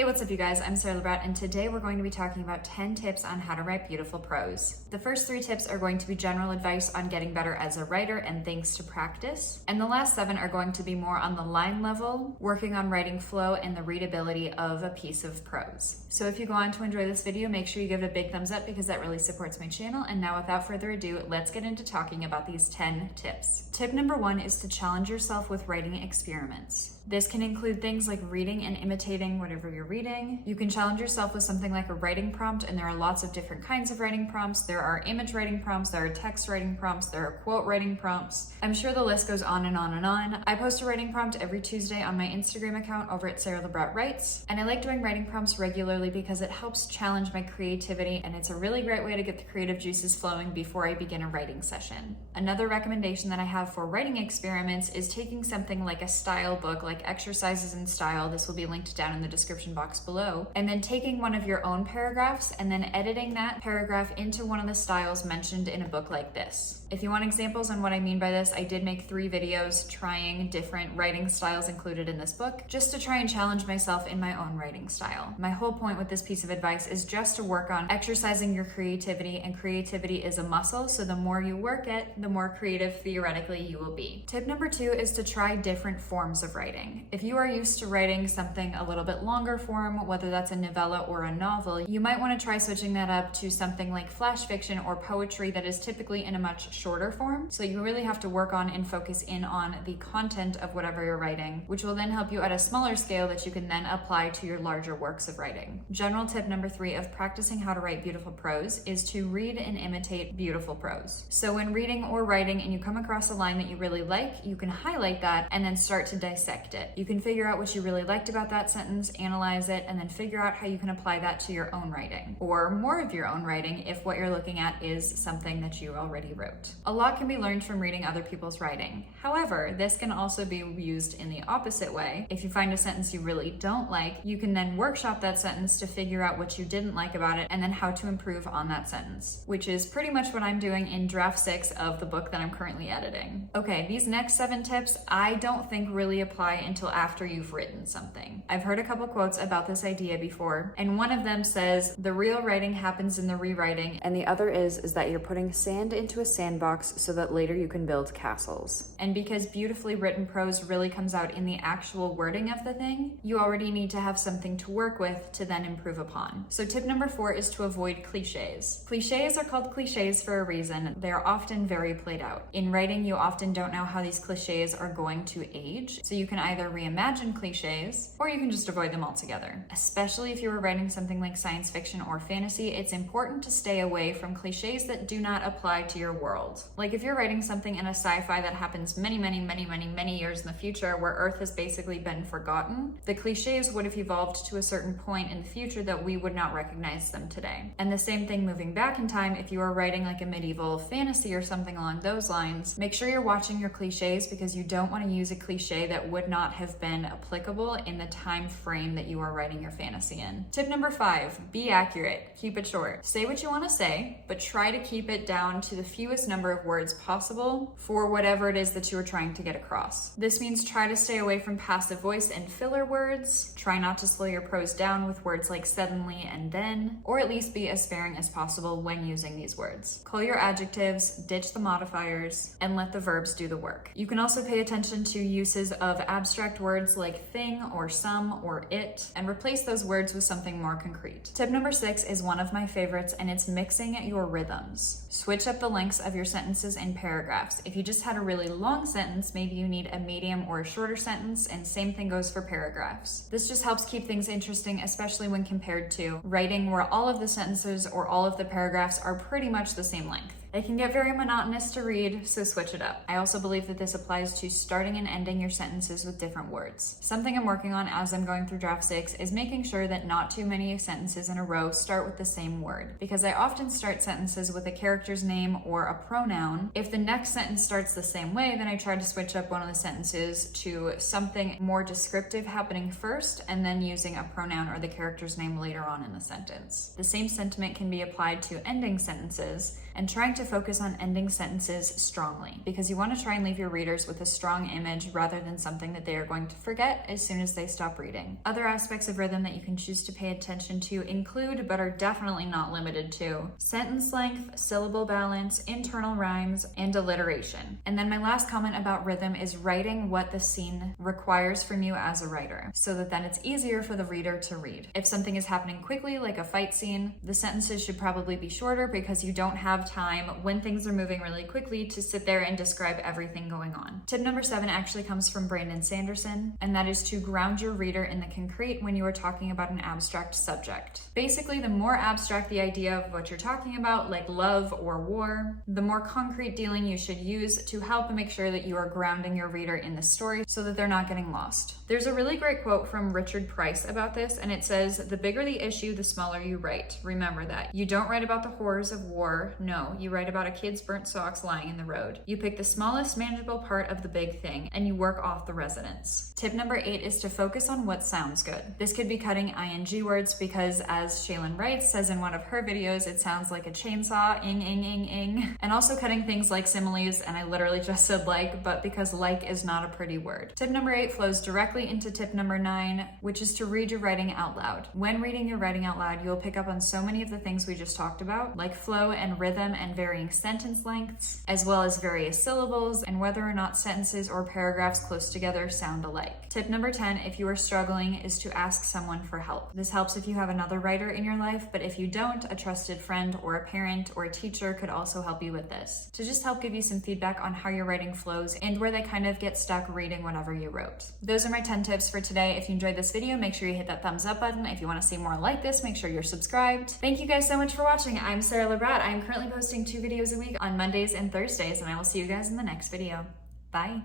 Hey, what's up you guys? I'm Sara Lubratt, and today we're going to be talking about 10 tips on how to write beautiful prose. The first 3 tips are going to be general advice on getting better as a writer and things to practice. And the last 7 are going to be more on the line level, working on writing flow and the readability of a piece of prose. So if you go on to enjoy this video, make sure you give it a big thumbs up because that really supports my channel. And now without further ado, let's get into talking about these 10 tips. Tip number 1 is to challenge yourself with writing experiments. This can include things like reading and imitating whatever you're reading. You can challenge yourself with something like a writing prompt, and there are lots of different kinds of writing prompts. There are image writing prompts, there are text writing prompts, there are quote writing prompts. I'm sure the list goes on and on and on. I post a writing prompt every Tuesday on my Instagram account over at Sara Lubratt Writes, and I like doing writing prompts regularly because it helps challenge my creativity, and it's a really great way to get the creative juices flowing before I begin a writing session. Another recommendation that I have for writing experiments is taking something like a style book, like Exercises in Style. This will be linked down in the description box below. And then taking one of your own paragraphs and then editing that paragraph into one of the styles mentioned in a book like this. If you want examples on what I mean by this, I did make 3 videos trying different writing styles included in this book, just to try and challenge myself in my own writing style. My whole point with this piece of advice is just to work on exercising your creativity, and creativity is a muscle, so the more you work it, the more creative theoretically you will be. Tip number 2 is to try different forms of writing. If you are used to writing something a little bit longer form, whether that's a novella or a novel, you might want to try switching that up to something like flash fiction or poetry that is typically in a much shorter form. So you really have to work on and focus in on the content of whatever you're writing, which will then help you at a smaller scale that you can then apply to your larger works of writing. General tip number 3 of practicing how to write beautiful prose is to read and imitate beautiful prose. So when reading or writing and you come across a line that you really like, you can highlight that and then start to dissect it. You can figure out what you really liked about that sentence, analyze it, and then figure out how you can apply that to your own writing, or more of your own writing if what you're looking at is something that you already wrote. A lot can be learned from reading other people's writing. However, this can also be used in the opposite way. If you find a sentence you really don't like, you can then workshop that sentence to figure out what you didn't like about it and then how to improve on that sentence, which is pretty much what I'm doing in draft 6 of the book that I'm currently editing. Okay, these next 7 tips I don't think really apply until after you've written something. I've heard a couple quotes about this idea before, and one of them says, "The real writing happens in the rewriting," and the other is that you're putting sand into a sandbox so that later you can build castles. And because beautifully written prose really comes out in the actual wording of the thing, you already need to have something to work with to then improve upon. So tip number 4 is to avoid cliches. Cliches are called cliches for a reason. They are often very played out. In writing, you often don't know how these cliches are going to age, so you can either reimagine cliches or you can just avoid them altogether. Especially if you were writing something like science fiction or fantasy, it's important to stay away from cliches that do not apply to your world. Like if you're writing something in a sci-fi that happens many years in the future where Earth has basically been forgotten, the cliches would have evolved to a certain point in the future that we would not recognize them today. And the same thing moving back in time, if you are writing like a medieval fantasy or something along those lines, make sure you're watching your cliches because you don't want to use a cliche that would not have been applicable in the time frame that you are writing your fantasy in. Tip number 5, be accurate. Keep it short. Say what you want to say, but try to keep it down to the fewest number of words possible for whatever it is that you are trying to get across. This means try to stay away from passive voice and filler words. Try not to slow your prose down with words like suddenly and then, or at least be as sparing as possible when using these words. Call your adjectives, ditch the modifiers, and let the verbs do the work. You can also pay attention to uses of abstract words like thing or some or it, and replace those words with something more concrete. Tip number 6 is one of my favorites, and it's mixing your rhythms. Switch up the lengths of your sentences and paragraphs. If you just had a really long sentence, maybe you need a medium or a shorter sentence, and same thing goes for paragraphs. This just helps keep things interesting, especially when compared to writing where all of the sentences or all of the paragraphs are pretty much the same length. It can get very monotonous to read, so switch it up. I also believe that this applies to starting and ending your sentences with different words. Something I'm working on as I'm going through draft 6 is making sure that not too many sentences in a row start with the same word, because I often start sentences with a character's name or a pronoun. If the next sentence starts the same way, then I try to switch up one of the sentences to something more descriptive happening first and then using a pronoun or the character's name later on in the sentence. The same sentiment can be applied to ending sentences, and trying to to focus on ending sentences strongly because you want to try and leave your readers with a strong image rather than something that they are going to forget as soon as they stop reading. Other aspects of rhythm that you can choose to pay attention to include, but are definitely not limited to, sentence length, syllable balance, internal rhymes, and alliteration. And then my last comment about rhythm is writing what the scene requires from you as a writer, so that then it's easier for the reader to read. If something is happening quickly, like a fight scene, the sentences should probably be shorter because you don't have time when things are moving really quickly to sit there and describe everything going on. Tip number 7 actually comes from Brandon Sanderson, and that is to ground your reader in the concrete when you are talking about an abstract subject. Basically, the more abstract the idea of what you're talking about, like love or war, the more concrete dealing you should use to help make sure that you are grounding your reader in the story so that they're not getting lost. There's a really great quote from Richard Price about this, and it says, "The bigger the issue, the smaller you write. Remember that. You don't write about the horrors of war. No, you write about a kid's burnt socks lying in the road. You pick the smallest manageable part of the big thing, and you work off the resonance." Tip number 8 is to focus on what sounds good. This could be cutting ing words because, as Shaylin Wright says in one of her videos, it sounds like a chainsaw, ing, ing, ing, ing. And also cutting things like similes, and I literally just said like, but because like is not a pretty word. Tip number 8 flows directly into tip number 9, which is to read your writing out loud. When reading your writing out loud, you will pick up on so many of the things we just talked about, like flow and rhythm and varying sentence lengths, as well as various syllables and whether or not sentences or paragraphs close together sound alike. Tip number 10, if you are struggling, is to ask someone for help. This helps if you have another writer in your life, but if you don't, a trusted friend or a parent or a teacher could also help you with this, to just help give you some feedback on how your writing flows and where they kind of get stuck reading whatever you wrote. Those are my 10 tips for today. If you enjoyed this video, make sure you hit that thumbs up button. If you want to see more like this, make sure you're subscribed. Thank you guys so much for watching. I'm Sara Lubratt. I'm currently posting 2 videos a week on Mondays and Thursdays, and I will see you guys in the next video. Bye.